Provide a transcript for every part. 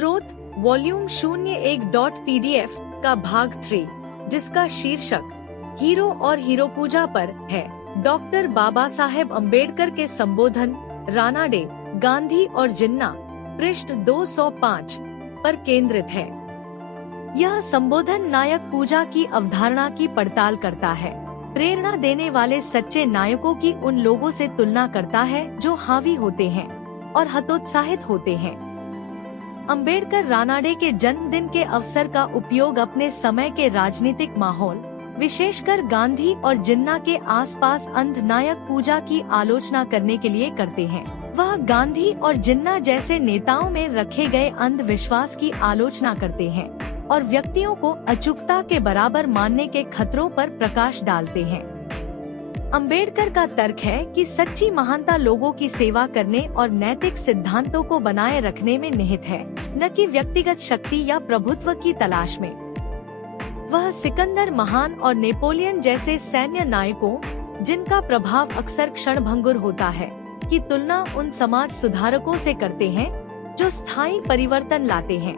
स्रोत volume 01.pdf का भाग 3, जिसका शीर्षक हीरो और हीरो पूजा पर है। डॉक्टर बाबा साहेब अम्बेडकर के संबोधन रानाडे, गांधी और जिन्ना, पृष्ठ 205 पर केंद्रित है। यह संबोधन नायक पूजा की अवधारणा की पड़ताल करता है, प्रेरणा देने वाले सच्चे नायकों की उन लोगों से तुलना करता है जो हावी होते हैं और हतोत्साहित होते हैं। अंबेडकर रानाडे के जन्मदिन के अवसर का उपयोग अपने समय के राजनीतिक माहौल, विशेषकर गांधी और जिन्ना के आसपास अंध नायक पूजा की आलोचना करने के लिए करते हैं। वह गांधी और जिन्ना जैसे नेताओं में रखे गए अंधविश्वास की आलोचना करते हैं और व्यक्तियों को अचूकता के बराबर मानने के खतरों पर प्रकाश डालते हैं। अंबेडकर का तर्क है कि सच्ची महानता लोगों की सेवा करने और नैतिक सिद्धांतों को बनाए रखने में निहित है, न कि व्यक्तिगत शक्ति या प्रभुत्व की तलाश में। वह सिकंदर महान और नेपोलियन जैसे सैन्य नायकों, जिनका प्रभाव अक्सर क्षणभंगुर होता है, की तुलना उन समाज सुधारकों से करते हैं जो स्थायी परिवर्तन लाते हैं।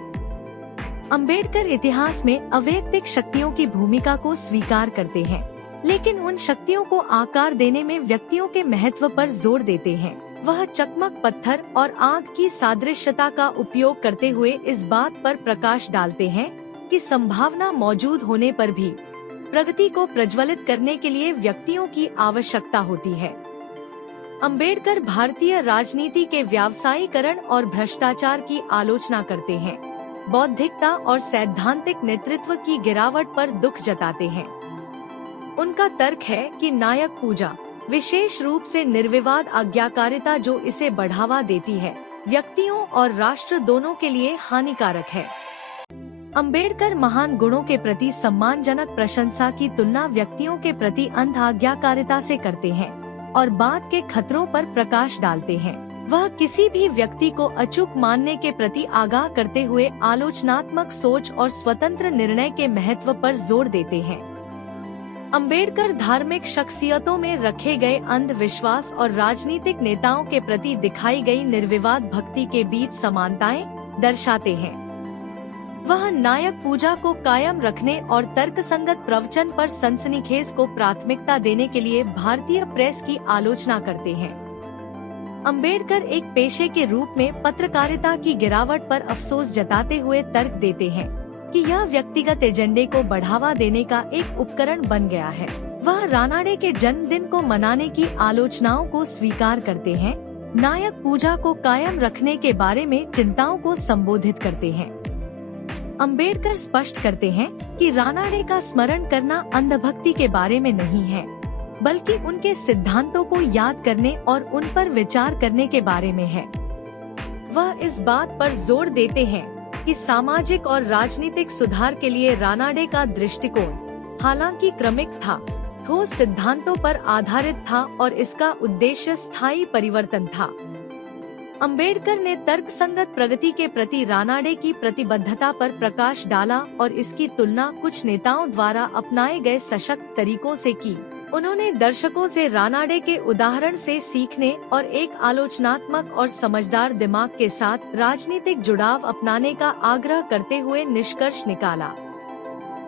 अंबेडकर इतिहास में अवैयक्तिक शक्तियों की भूमिका को स्वीकार करते हैं, लेकिन उन शक्तियों को आकार देने में व्यक्तियों के महत्व पर जोर देते हैं। वह चकमक पत्थर और आग की सादृश्यता का उपयोग करते हुए इस बात पर प्रकाश डालते हैं कि संभावना मौजूद होने पर भी प्रगति को प्रज्वलित करने के लिए व्यक्तियों की आवश्यकता होती है। अंबेडकर भारतीय राजनीति के व्यावसायीकरण और भ्रष्टाचार की आलोचना करते हैं, बौद्धिकता और सैद्धांतिक नेतृत्व की गिरावट पर दुख जताते हैं। उनका तर्क है कि नायक पूजा, विशेष रूप से निर्विवाद आज्ञाकारिता जो इसे बढ़ावा देती है, व्यक्तियों और राष्ट्र दोनों के लिए हानिकारक है। अंबेडकर महान गुणों के प्रति सम्मानजनक प्रशंसा की तुलना व्यक्तियों के प्रति अंध आज्ञाकारिता से करते हैं और बाद के खतरों पर प्रकाश डालते हैं। वह किसी भी व्यक्ति को अचूक मानने के प्रति आगाह करते हुए आलोचनात्मक सोच और स्वतंत्र निर्णय के महत्व पर जोर देते हैं। अंबेडकर धार्मिक शख्सियतों में रखे गए अंधविश्वास और राजनीतिक नेताओं के प्रति दिखाई गई निर्विवाद भक्ति के बीच समानताएं दर्शाते हैं। वह नायक पूजा को कायम रखने और तर्कसंगत प्रवचन पर सनसनीखेज को प्राथमिकता देने के लिए भारतीय प्रेस की आलोचना करते हैं। अंबेडकर एक पेशे के रूप में पत्रकारिता की गिरावट पर अफसोस जताते हुए तर्क देते हैं कि यह व्यक्तिगत एजेंडे को बढ़ावा देने का एक उपकरण बन गया है। वह रानाडे के जन्मदिन को मनाने की आलोचनाओं को स्वीकार करते हैं, नायक पूजा को कायम रखने के बारे में चिंताओं को संबोधित करते हैं। अंबेडकर स्पष्ट करते हैं कि रानाडे का स्मरण करना अंधभक्ति के बारे में नहीं है, बल्कि उनके सिद्धांतों को याद करने और उन पर विचार करने के बारे में है। वह इस बात पर जोर देते हैं कि सामाजिक और राजनीतिक सुधार के लिए रानाडे का दृष्टिकोण, हालांकि क्रमिक था, ठोस सिद्धांतों पर आधारित था और इसका उद्देश्य स्थायी परिवर्तन था। अंबेडकर ने तर्कसंगत प्रगति के प्रति रानाडे की प्रतिबद्धता पर प्रकाश डाला और इसकी तुलना कुछ नेताओं द्वारा अपनाए गए सशक्त तरीकों से की। उन्होंने दर्शकों से रानाडे के उदाहरण से सीखने और एक आलोचनात्मक और समझदार दिमाग के साथ राजनीतिक जुड़ाव अपनाने का आग्रह करते हुए निष्कर्ष निकाला।